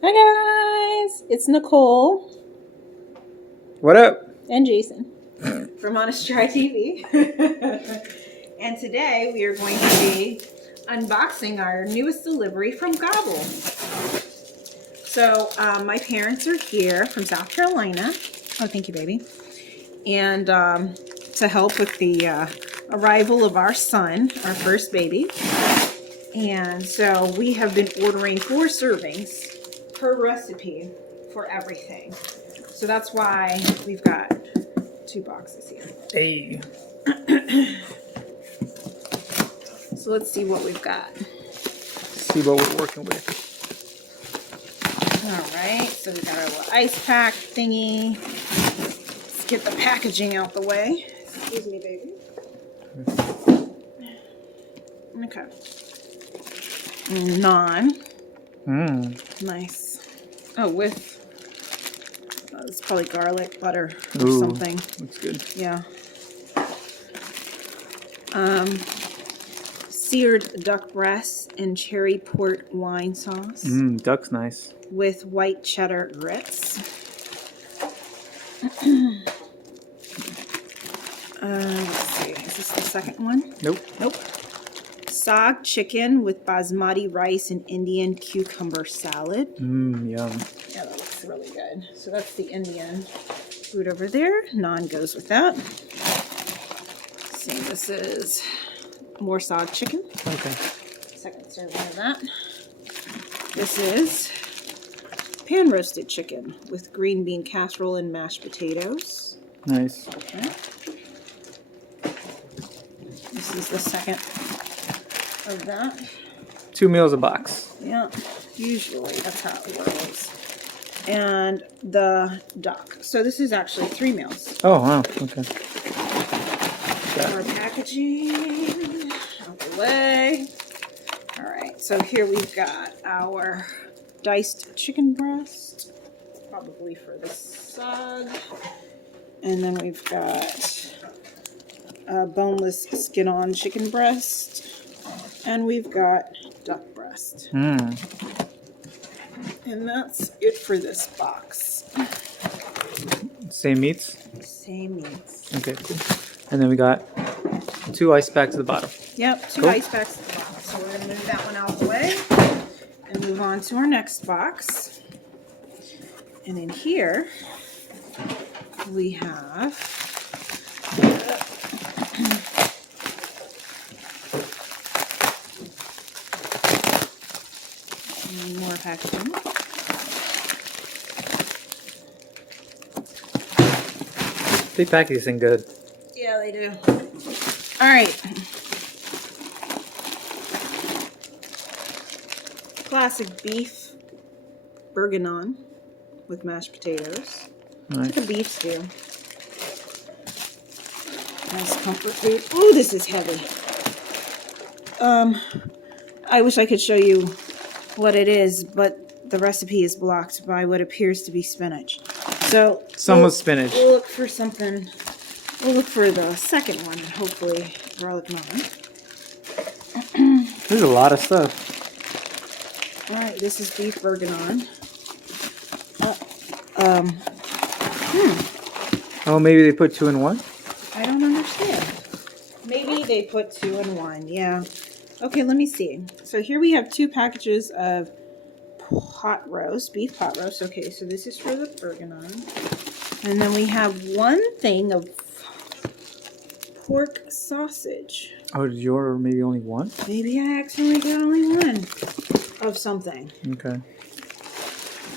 Hi guys, it's Nicole. What up? And Jason from Honest Try TV. And today we are going to be unboxing our newest delivery from Gobble. So my parents are here from South Carolina. Oh, thank you, baby. And to help with the arrival of our son, our first baby. And so we have been ordering 4 servings per recipe for everything. So that's why we've got 2 boxes here. Hey. So let's see what we've got. See what we're working with. All right, so we got our little ice pack thingy. Let's get the packaging out the way. Excuse me, baby. Okay. Naan. Nice. Oh, with it's probably garlic butter or something. Looks good. Yeah. Seared duck breast and cherry port wine sauce. Duck's nice. With white cheddar grits. Let's see. Is this the second one? Nope. Nope. Sog chicken with basmati rice and Indian cucumber salad. Yum. Yeah, that looks really good. So that's the Indian food over there. Naan goes with that. Let's see, this is more sog chicken. Okay. Second serving of that. This is pan roasted chicken with green bean casserole and mashed potatoes. Nice. Okay. This is the second of that. 2 meals a box. Yeah, usually that's how it works. And the duck. So this is actually 3 meals. Oh, wow. Okay. Our packaging out the way. All right, so here we've got our diced chicken breast, probably for the sog. And then we've got boneless skin-on chicken breast. And we've got duck breast. And that's it for this box. Same meats? Same meats. Okay, cool. And then we got 2 ice packs at the bottom. Yep, 2 cool. ice packs at the bottom. So we're going to move that one out of the way and move on to our next box. And in here, we have more packaging. They pack these things good. Yeah, they do. All right. Classic beef bourguignon with mashed potatoes. Nice. It's like a beef stew. Nice comfort food. Oh, this is heavy. I wish I could show you what it is, but the recipe is blocked by what appears to be spinach. So Some with spinach. We'll look for something. We'll look for the second one, hopefully garlic naan. There's a lot of stuff. All right, this is beef bourguignon. Oh, maybe they put 2 in 1? I don't understand. Maybe they put 2 in 1. Yeah. Okay, let me see. So here we have 2 packages of pot roast, beef pot roast. Okay, so this is for the bourguignon. And then we have 1 thing of pork sausage. Oh, did you order maybe only 1? Maybe I accidentally got only 1 of something. Okay.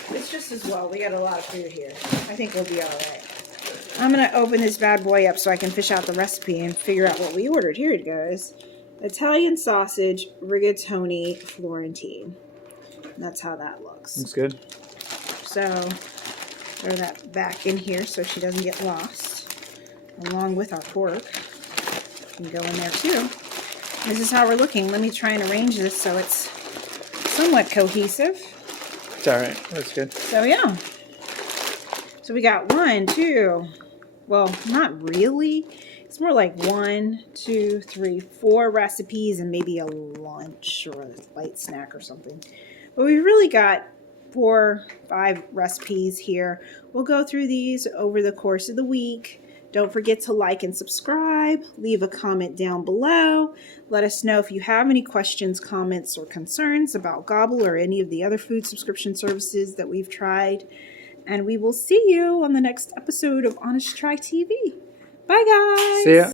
It's just as well. We got a lot of food here. I think we'll be all right. I'm going to open this bad boy up so I can fish out the recipe and figure out what we ordered. Here it goes. Italian sausage, rigatoni, Florentine. And that's how that looks. Looks good. So, throw that back in here so she doesn't get lost. Along with our pork. Can go in there too. This is how we're looking. Let me try and arrange this so it's somewhat cohesive. It's alright. That's good. So yeah. So we got 1, 2. Well, not really. It's more like 1, 2, 3, 4 recipes and maybe a lunch or a light snack or something. But we really got 4, 5 recipes here. We'll go through these over the course of the week. Don't forget to like and subscribe. Leave a comment down below. Let us know if you have any questions, comments, or concerns about Gobble or any of the other food subscription services that we've tried. And we will see you on the next episode of Honest Try TV. Bye, guys. See ya.